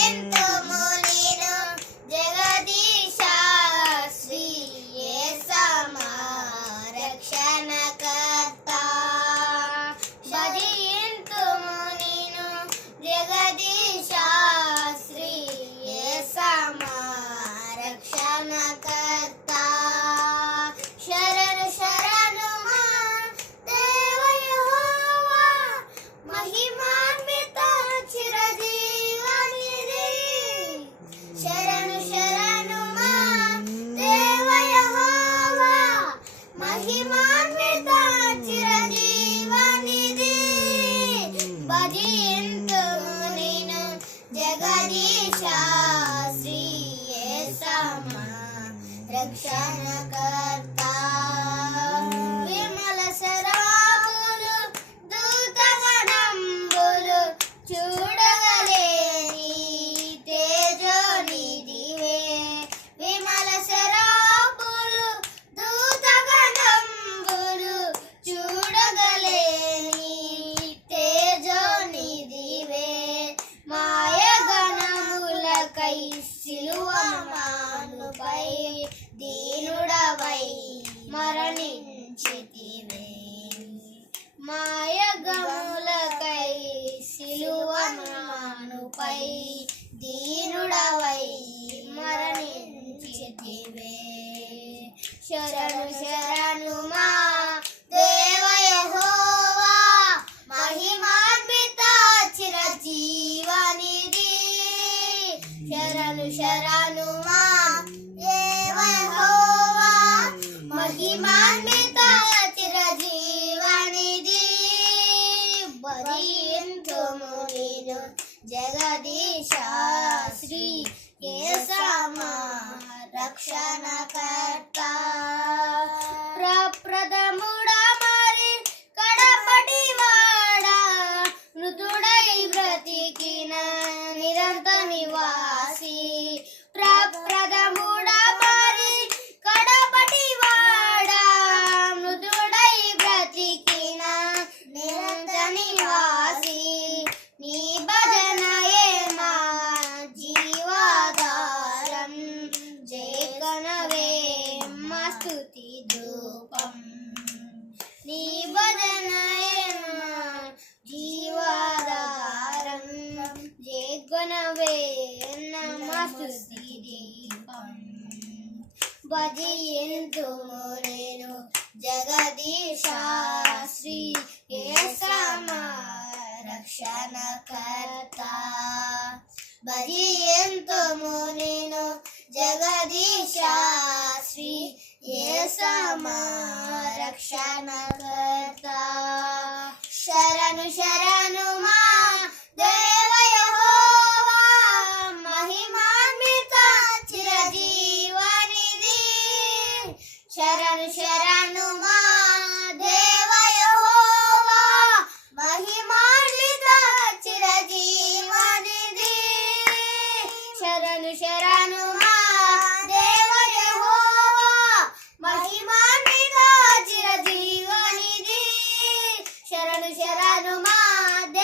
ఎంతమో నేను జగదీశ శ్రీ యేసమా రక్షణకర్త భజింతుము నేను జగదీశ శ్రీ యేసమా రక్షణకర్త శరణు శరణు మా దేవ యెహోవా మహిమాన్విత చిరజీవనిధి శరణు శరణు మా దేవ యెహోవా మహిమాన్విత చిరజీవనిధి భజింతుము నేను జగదీశ శ్రీ యేసమా రక్షణకర్త విమల శరాబులు దూతగణంబులు చూడగలేని తేజోనిధివే విమల శరాబులు దూతగణంబులు చూడగలేని తేజోనిధివే మాయగణములకై సిలువమానుపై దీనుడవై మరణించితివే మాయగములకై సిలువమానుపై దీనుడవై మరణించితివే శరణు శరణు మా దేవ యెహోవా మహిమాన్విత చిరజీవనిధి శరణు శరణు మా దేవ యెహోవా మహిమాన్విత చిరజీవనిధి భజింతుము నేను జగదీశ శ్రీ యేసమా రక్షణకర్త ప్రప్రథముడా మరి కడపటి వాడా మృతుడై బ్రతికిన నిరంత నివాసి ప్రప్రథముడా మరి కడపటి వాడా మృతుడై బ్రతికిన నిరంత నివాసి నీ భజనయే మా జీవాధారం జయగణవే మా స్తుతి ధూపం నీ భజనయే మా జీవాధారం జయగణవే మా స్తుతి దీపం భజింతుము నేను జగదీశ శ్రీ యేసమా రక్షణకర్త భజింతుము నేను జగదీశ శ్రీ యేసమా రక్షణకర్త శరణు శరణు మా దేవ యెహోవా మహిమాన్విత చిరజీవనిధి శరణు శరణు మా దేవ యెహోవా మహిమాన్విత చిరజీవనిధి శరణు శరణు మా దేవ యెహోవా మహిమాన్విత చిరజీవనిధి శరణు శరణు మా దేవ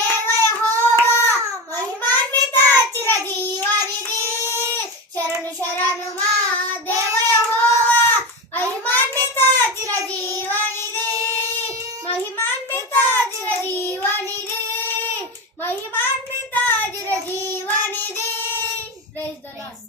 యెహోవా మహిమాన్విత చిరజీవనిధి శరణు శరణు మా దేవ యెహోవా మహిమాన్విత చిరజీవనిధి మహిమాన్విత చిరజీవనిధి మహిమాన్విత చిరజీవనిధి. Praise the lord.